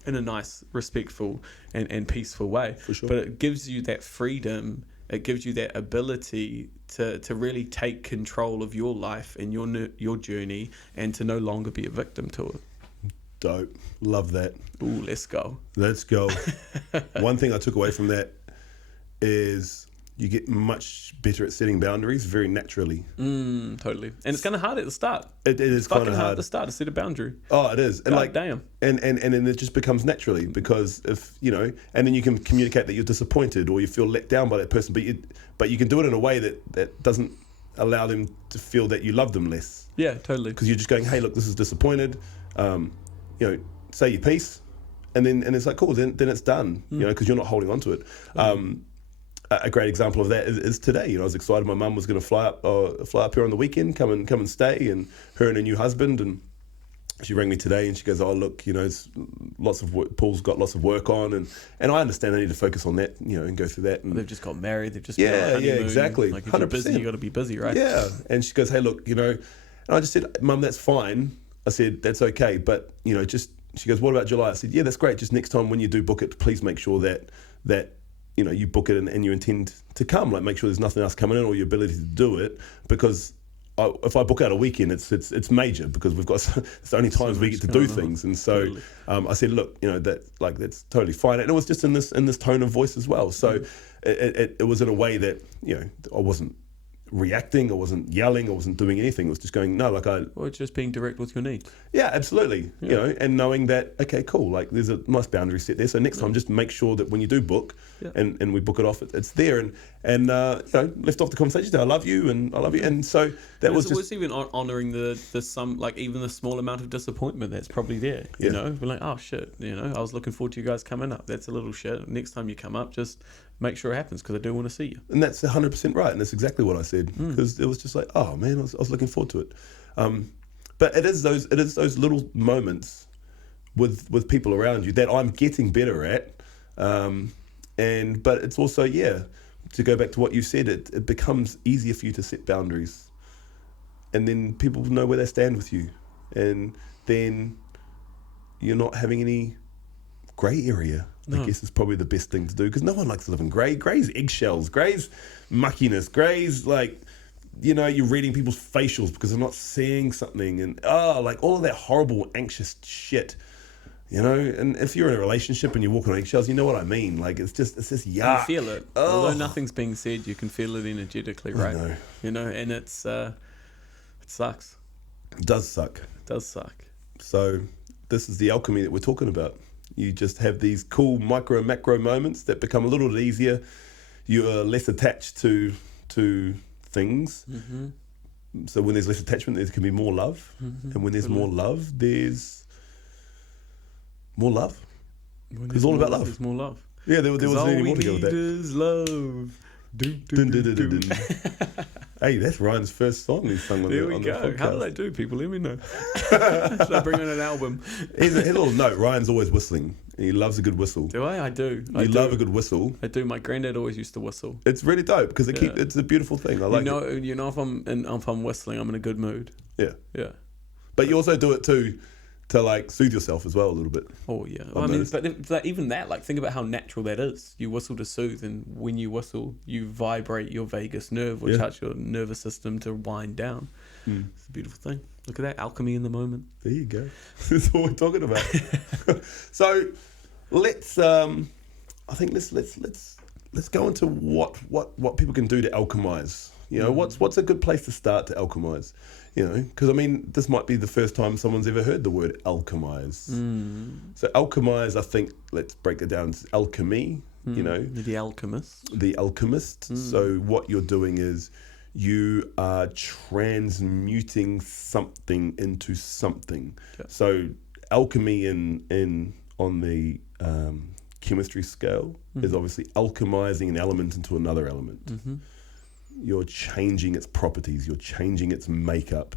in a nice, respectful and peaceful way. For sure. But it gives you that freedom. It gives you that ability to really take control of your life and your journey, and to no longer be a victim to it. Dope. Love that. Ooh, let's go. Let's go. One thing I took away from that is you get much better at setting boundaries very naturally. Totally. And it's kind of hard at the start. It is kind of hard at the start to set a boundary. Oh, it is. And God damn. And then it just becomes naturally, because if, and then you can communicate that you're disappointed or you feel let down by that person, but you can do it in a way that doesn't allow them to feel that you love them less. Yeah, totally. Because you're just going, hey, look, this is disappointed. Say your piece, and it's like, cool, then it's done. Because you're not holding on to it. A great example of that is today. I was excited. My mum was going to fly up here on the weekend, come and stay, and her and her new husband. And she rang me today, and she goes, "Oh, look, it's lots of work. Paul's got lots of work on, and I understand I need to focus on that, and go through that." And they've just got married. They've just been on a honeymoon. Exactly. Like if you're 100%. busy, you got to be busy, right? Yeah. And she goes, "Hey, look, and I just said, Mum, that's fine." I said, "That's okay, but just." She goes, "What about July?" I said, "Yeah, that's great. Just next time when you do book it, please make sure that you book it and you intend to come. Like, make sure there's nothing else coming in, or your ability to do it, because if I book out a weekend, it's major, because we've got it's the only times we get to do things." And so totally. I said, "Look, that's totally fine." And it was just in this tone of voice as well. So it was in a way that I wasn't reacting, I wasn't yelling, I wasn't doing anything. It was just going, no, or just being direct with your needs. Yeah, absolutely. And knowing that, okay, cool, like there's a nice boundary set there. So next time, just make sure that when you do book and we book it off, it's there. And left off the conversation. I love you, and I love you. And so that was just even honouring the some, like even the small amount of disappointment that's probably there. We're like, oh shit, I was looking forward to you guys coming up. That's a little shit. Next time you come up, just make sure it happens, because I do want to see you. And that's 100% right. And that's exactly what I said, because it was just like, oh man, I was looking forward to it. But it is those little moments with people around you that I'm getting better at. But it's also, to go back to what you said, it becomes easier for you to set boundaries, and then people know where they stand with you, and then you're not having any grey area. I guess is probably the best thing to do, because no one likes to live in grey. Grey's eggshells, grey's muckiness, grey's like, you're reading people's facials because they're not seeing something, and like all of that horrible, anxious shit, And if you're in a relationship and you're walking on eggshells, you know what I mean. Like it's just yuck. You feel it. Although nothing's being said, you can feel it energetically, right? I know. And it sucks. It does suck. It does suck. So this is the alchemy that we're talking about. You just have these cool micro macro moments that become a little bit easier. You are less attached to things. Mm-hmm. So when there's less attachment, there can be more love. Mm-hmm. And when there's more love, there's more love. It's all about love. There's more love. Yeah, there wasn't any more to go with that. All we need is love. Dun, dun, dun, dun, dun. Hey, that's Ryan's first song he's sung on there the we on go. The podcast. How do they do, people? Let me know. Should I bring on an album? Here's a little note. Ryan's always whistling. He loves a good whistle. Do I? I do. You love a good whistle. I do. My granddad always used to whistle. It's really dope, because it's a beautiful thing. I like it. If I'm whistling, I'm in a good mood. Yeah. Yeah. But you also do it too, to like soothe yourself as well a little bit. Oh yeah. Well, but even that, like, think about how natural that is. You whistle to soothe, and when you whistle, you vibrate your vagus nerve, which helps your nervous system to wind down. It's a beautiful thing. Look at that, alchemy in the moment. There you go. That's what we're talking about. So let's go into what people can do to alchemize. What's a good place to start to alchemize? Because this might be the first time someone's ever heard the word alchemize. So alchemize, I think, let's break it down. It's alchemy. The alchemist. The alchemist. So what you're doing is you are transmuting something into something. Okay. So alchemy on the chemistry scale is obviously alchemizing an element into another element. you're changing its properties, you're changing its makeup.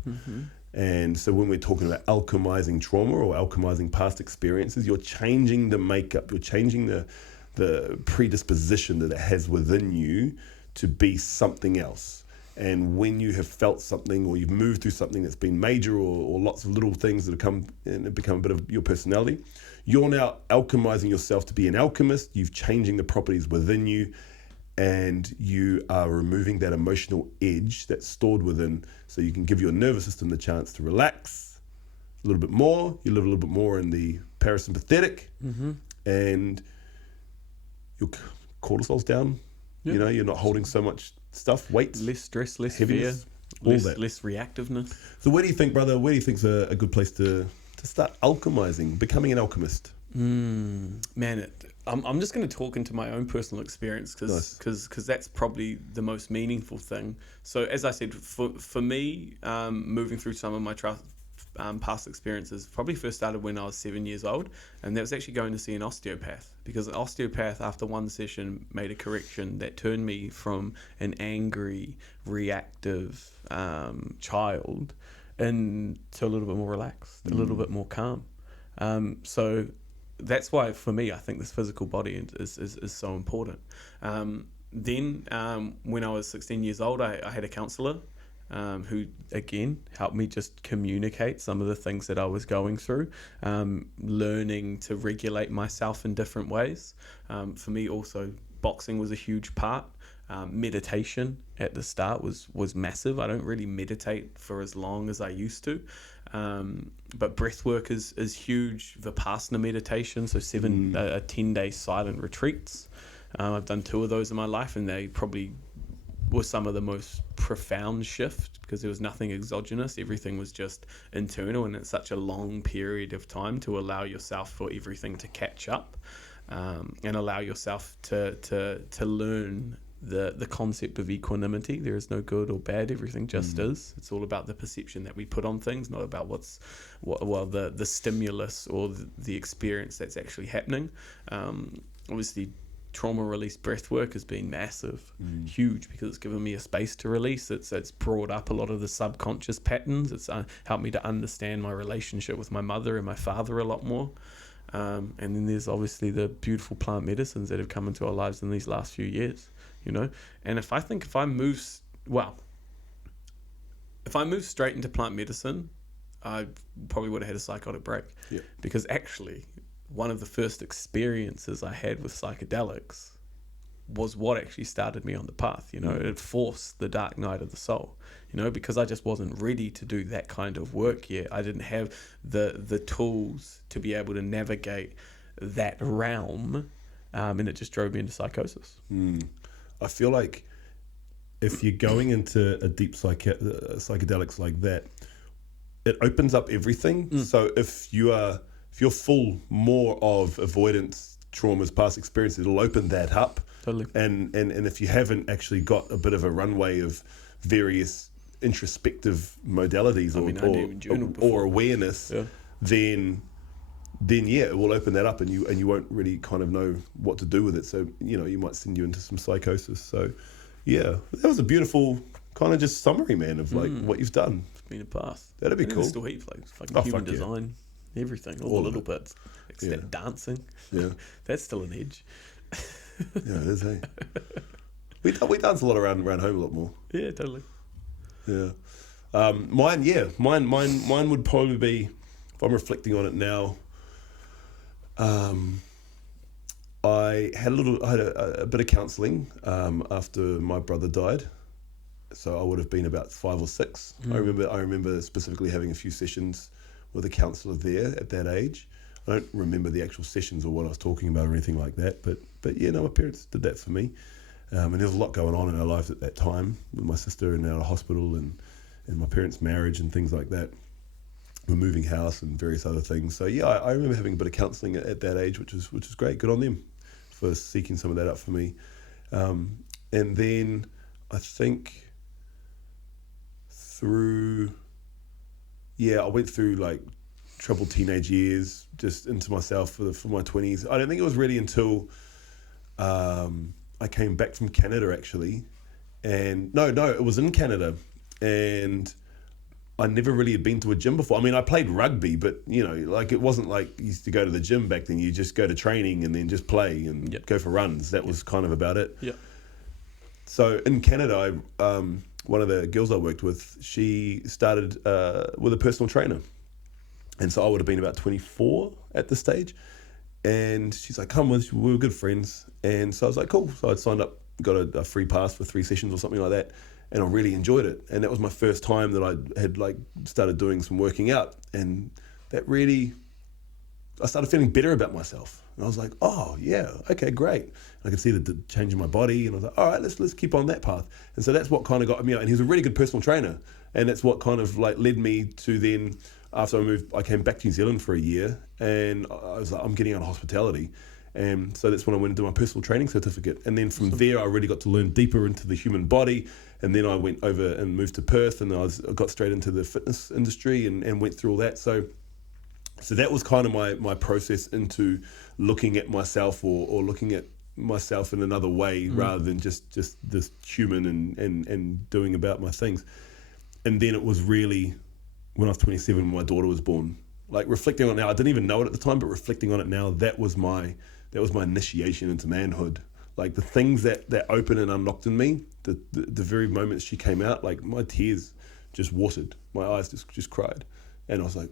And so when we're talking about alchemizing trauma or alchemizing past experiences, you're changing the makeup, you're changing the predisposition that it has within you to be something else. And when you have felt something, or you've moved through something that's been major, or lots of little things that have come and have become a bit of your personality, you're now alchemizing yourself to be an alchemist. You've changing the properties within you, and you are removing that emotional edge that's stored within, so you can give your nervous system the chance to relax a little bit more. You live a little bit more in the parasympathetic, and your cortisol's down. Yep. You know, you're not holding so much stuff, weights, Less stress, less heaviness, fear, all that. less reactiveness. So where do you think, brother, where do you think's a good place to start alchemizing, becoming an alchemist? Man, I'm just going to talk into my own personal experience because that's probably the most meaningful thing. So as I said, for me, moving through some of my past experiences probably first started when I was 7 years old, and that was actually going to see an osteopath, because an osteopath after one session made a correction that turned me from an angry, reactive child into a little bit more relaxed, a little bit more calm. So that's why for me I think this physical body is so important. Then when I was 16 years old, I had a counsellor who again helped me just communicate some of the things that I was going through, learning to regulate myself in different ways. For me also, boxing was a huge part. Meditation at the start was massive. I don't really meditate for as long as I used to, but breath work is huge. Vipassana meditation, so 10-day silent retreats. I've done 2 of those in my life, and they probably were some of the most profound shift, because there was nothing exogenous, everything was just internal, and it's such a long period of time to allow yourself for everything to catch up, and allow yourself to learn the concept of equanimity. There is no good or bad, everything just is. It's all about the perception that we put on things, not about the stimulus or the experience that's actually happening. Obviously trauma release breath work has been massive, huge, because it's given me a space to release. It's brought up a lot of the subconscious patterns. It's helped me to understand my relationship with my mother and my father a lot more. And then there's obviously the beautiful plant medicines that have come into our lives in these last few years, you know. And if I move straight into plant medicine, I probably would have had a psychotic break. Yeah. Because actually, one of the first experiences I had with psychedelics was what actually started me on the path. You know, it forced the dark night of the soul, you know, because I just wasn't ready to do that kind of work yet. I didn't have the tools to be able to navigate that realm, and it just drove me into psychosis. I feel like if you're going into a deep psychedelics like that, it opens up everything. So if you're full more of avoidance, traumas, past experiences, it'll open that up. Totally. And if you haven't actually got a bit of a runway of various introspective modalities or awareness, then yeah, it will open that up, and you won't really kind of know what to do with it. So, you know, you might send you into some psychosis. So yeah, that was a beautiful kind of just summary, man, of like what you've done. It's been a path. That'd be cool. Still heaps, like fucking human design, everything, all the little bits, except dancing. Yeah, that's still an edge. Yeah, it is. Hey, we dance a lot around home a lot more. Yeah, totally. Yeah, mine would probably be, if I'm reflecting on it now, I had a bit of counselling after my brother died. So I would have been about 5 or 6. I remember specifically having a few sessions with a counsellor there at that age. I don't remember the actual sessions or what I was talking about or anything like that, but yeah, no, my parents did that for me. And there was a lot going on in our lives at that time, with my sister in our hospital and my parents' marriage and things like that. We're moving house and various other things. So yeah, I remember having a bit of counselling at that age, which is great. Good on them for seeking some of that up for me. And then I think I went through like troubled teenage years, just into myself for my 20s. I don't think it was really until I came back from Canada actually, And no, it was in Canada, and I never really had been to a gym before. I mean, I played rugby, but like it wasn't like you used to go to the gym back then. You just go to training and then just play and Yep. go for runs. That was kind of about it. Yeah. So in Canada, one of the girls I worked with, she started with a personal trainer. And so I would have been about 24 at this stage. And she's like, come with, we were good friends. And so I was like, cool. So I'd signed up, got a free pass for 3 sessions or something like that. And I really enjoyed it. And that was my first time that I had like started doing some working out. And that really, I started feeling better about myself. And I was like, oh yeah, okay, great. And I could see the change in my body. And I was like, all right, let's keep on that path. And so that's what kind of got me out. And he was a really good personal trainer. And that's what kind of like led me to then, after I came back to New Zealand for a year, and I was like, I'm getting out of hospitality. And so that's when I went and did my personal training certificate. And then from there, I really got to learn deeper into the human body. And then I went over and moved to Perth, and I got straight into the fitness industry and went through all that. So that was kind of my process into looking at myself or looking at myself in another way rather than just this human and doing about my things. And then it was really when I was 27 when my daughter was born. Like reflecting on it now, I didn't even know it at the time, but reflecting on it now, that was my initiation into manhood. Like the things that opened and unlocked in me, the very moment she came out, like my tears just watered, my eyes just cried, and I was like,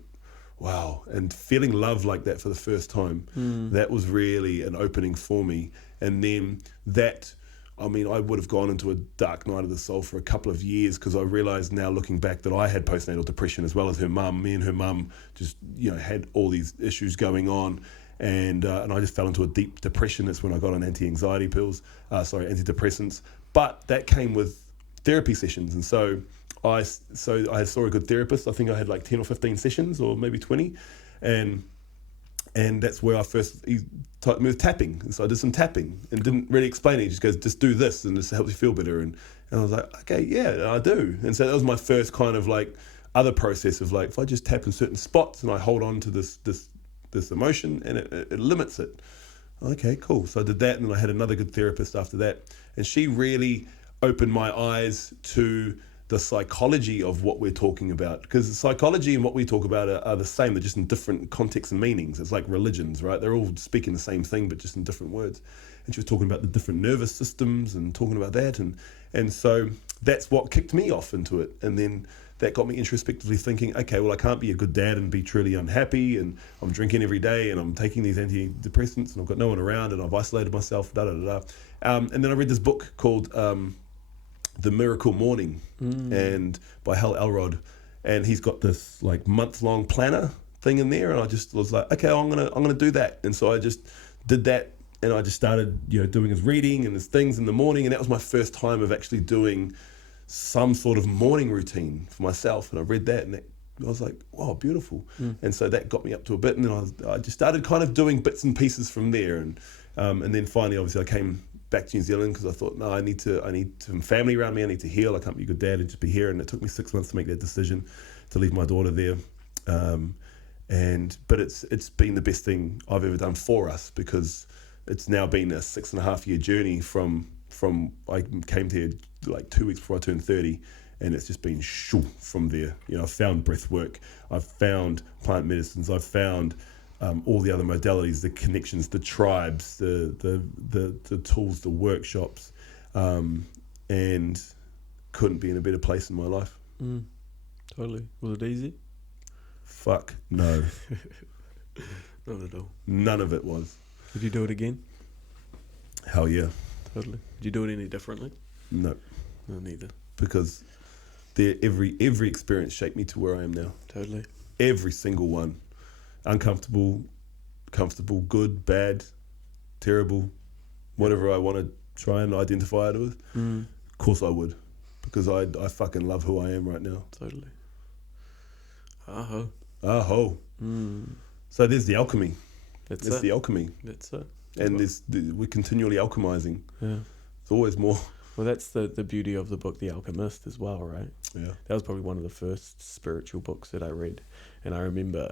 wow. And feeling love like that for the first time, that was really an opening for me. And then that, I mean, I would have gone into a dark night of the soul for a couple of years because I realised now looking back that I had postnatal depression as well as her mum. Me and her mum just, had all these issues going on. And I just fell into a deep depression. That's when I got on antidepressants. But that came with therapy sessions. And so I saw a good therapist. I think I had like 10 or 15 sessions or maybe 20. And that's where I first taught me with tapping. And so I did some tapping and didn't really explain it. He just goes, just do this and this helps you feel better. And I was like, okay, yeah, I do. And so that was my first kind of like other process of like, if I just tap in certain spots and I hold on to this emotion and it limits it. Okay, cool. So I did that, and then I had another good therapist after that. And she really opened my eyes to the psychology of what we're talking about, because psychology and what we talk about are the same. They're just in different contexts and meanings. It's like religions, right? They're all speaking the same thing, but just in different words. And she was talking about the different nervous systems and talking about that. And so that's what kicked me off into it. And then that got me introspectively thinking, okay, well, I can't be a good dad and be truly unhappy, and I'm drinking every day and I'm taking these antidepressants and I've got no one around and I've isolated myself, And then I read this book called The Miracle Morning and by Hal Elrod, and he's got this like month-long planner thing in there, and I just was like, okay, I'm gonna do that. And so I just did that, and I just started doing his reading and his things in the morning, and that was my first time of actually doing some sort of morning routine for myself. And I read that, and I was like, wow, beautiful. And so that got me up to a bit, and then I just started kind of doing bits and pieces from there. And then finally, obviously, I came back to New Zealand because I thought, no, I need some family around me. I need to heal. I can't be a good dad and just be here. And it took me 6 months to make that decision to leave my daughter there. But it's been the best thing I've ever done for us, because it's now been a 6.5-year journey from I came to here like 2 weeks before I turned 30, and it's just been shoo from there. I've found breath work, I've found plant medicines, I've found all the other modalities, the connections, the tribes, the tools, the workshops, and couldn't be in a better place in my life. Totally. Was it easy? Fuck no. Not at all. None of it was. Would you do it again? Hell yeah. Totally. Did you do it any differently? No. No, neither. Because every experience shaped me to where I am now. Totally. Every single one. Uncomfortable, comfortable, good, bad, terrible, whatever I want to try and identify it with. Of course I would, because I fucking love who I am right now. Totally. Aho. So there's the alchemy. That's the alchemy. That's it. And we're continually alchemizing. Yeah. It's always more. Well, that's the beauty of the book, The Alchemist, as well, right? Yeah. That was probably one of the first spiritual books that I read. And I remember,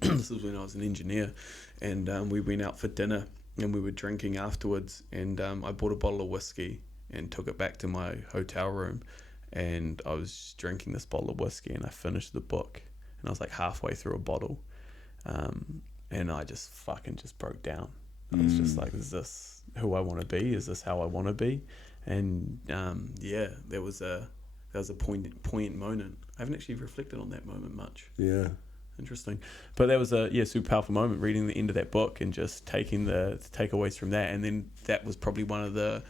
this was when I was an engineer, and we went out for dinner, and we were drinking afterwards, and I bought a bottle of whiskey, and took it back to my hotel room, and I was drinking this bottle of whiskey, and I finished the book, and I was like halfway through a bottle, and I just broke down. I was just like, is this who I want to be? Is this how I want to be? And there was a poignant moment. I haven't actually reflected on that moment much. Yeah. Interesting. But that was a super powerful moment, reading the end of that book and just taking the takeaways from that. And then that was probably one of the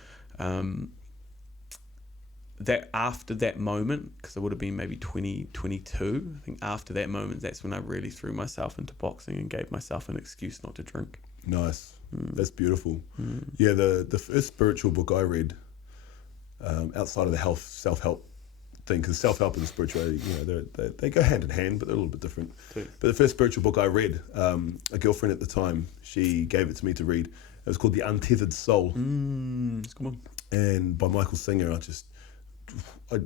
that after that moment, because it would have been maybe 2022, I think after that moment, that's when I really threw myself into boxing and gave myself an excuse not to drink. Nice. That's beautiful. Yeah, the first spiritual book I read, outside of the self-help thing, because self-help and spirituality, they go hand in hand, but they're a little bit different. Too. But the first spiritual book I read, a girlfriend at the time, she gave it to me to read. It was called The Untethered Soul. That's a good one. And by Michael Singer.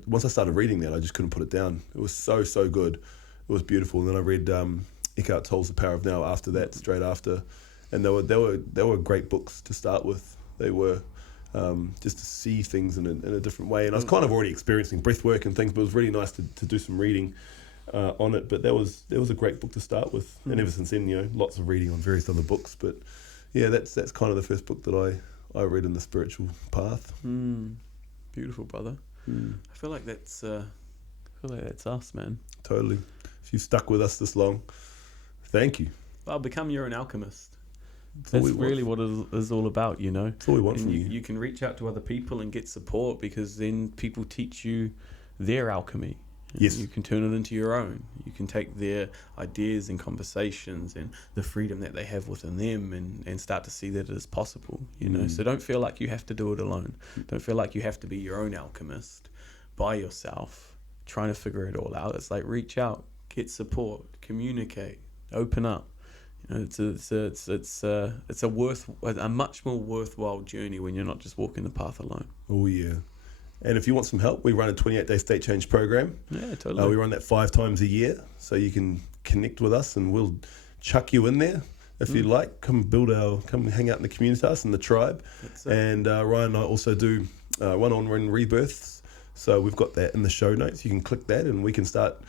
Once I started reading that, I just couldn't put it down. It was so good. It was beautiful. And then I read Eckhart Tolle's The Power of Now after that, straight after. And they were great books to start with. They were just to see things in a different way. And I was kind of already experiencing breath work and things, but it was really nice to do some reading on it. But that was a great book to start with. And ever since then, lots of reading on various other books. But yeah, that's kind of the first book that I read in the spiritual path. Beautiful, brother. I feel like that's us, man. Totally. If you've stuck with us this long, thank you. Well, become your own alchemist. That's really what it is all about, That's all we want from you. You can reach out to other people and get support, because then people teach you their alchemy. Yes. You can turn it into your own. You can take their ideas and conversations and the freedom that they have within them and start to see that it is possible, So don't feel like you have to do it alone. Don't feel like you have to be your own alchemist by yourself, trying to figure it all out. It's like, reach out, get support, communicate, open up. It's a much more worthwhile journey when you're not just walking the path alone. Oh yeah. And if you want some help, we run a 28-day state change program. Yeah, totally. We run that 5 times a year, so you can connect with us, and we'll chuck you in there if you like. Come hang out in the communitas and the tribe. And Ryan and I also do one-on-one rebirths. So we've got that in the show notes. You can click that, and we can start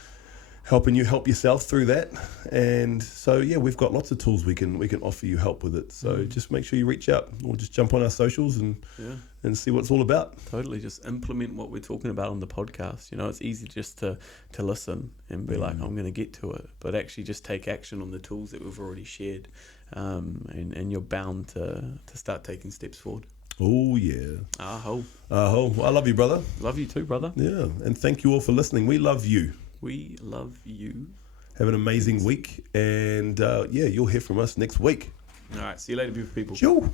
helping you help yourself through that. And so yeah, we've got lots of tools we can offer you help with it. So just make sure you reach out, or just jump on our socials and see what it's all about. Totally, just implement what we're talking about on the podcast. It's easy just to listen and be like, I'm going to get to it, but actually just take action on the tools that we've already shared, and you're bound to start taking steps forward. Oh yeah. Aho. I love you, brother. Love you too, brother. Yeah, and thank you all for listening. We love you. We love you. Have an amazing week, and you'll hear from us next week. All right, see you later, beautiful people. Ciao.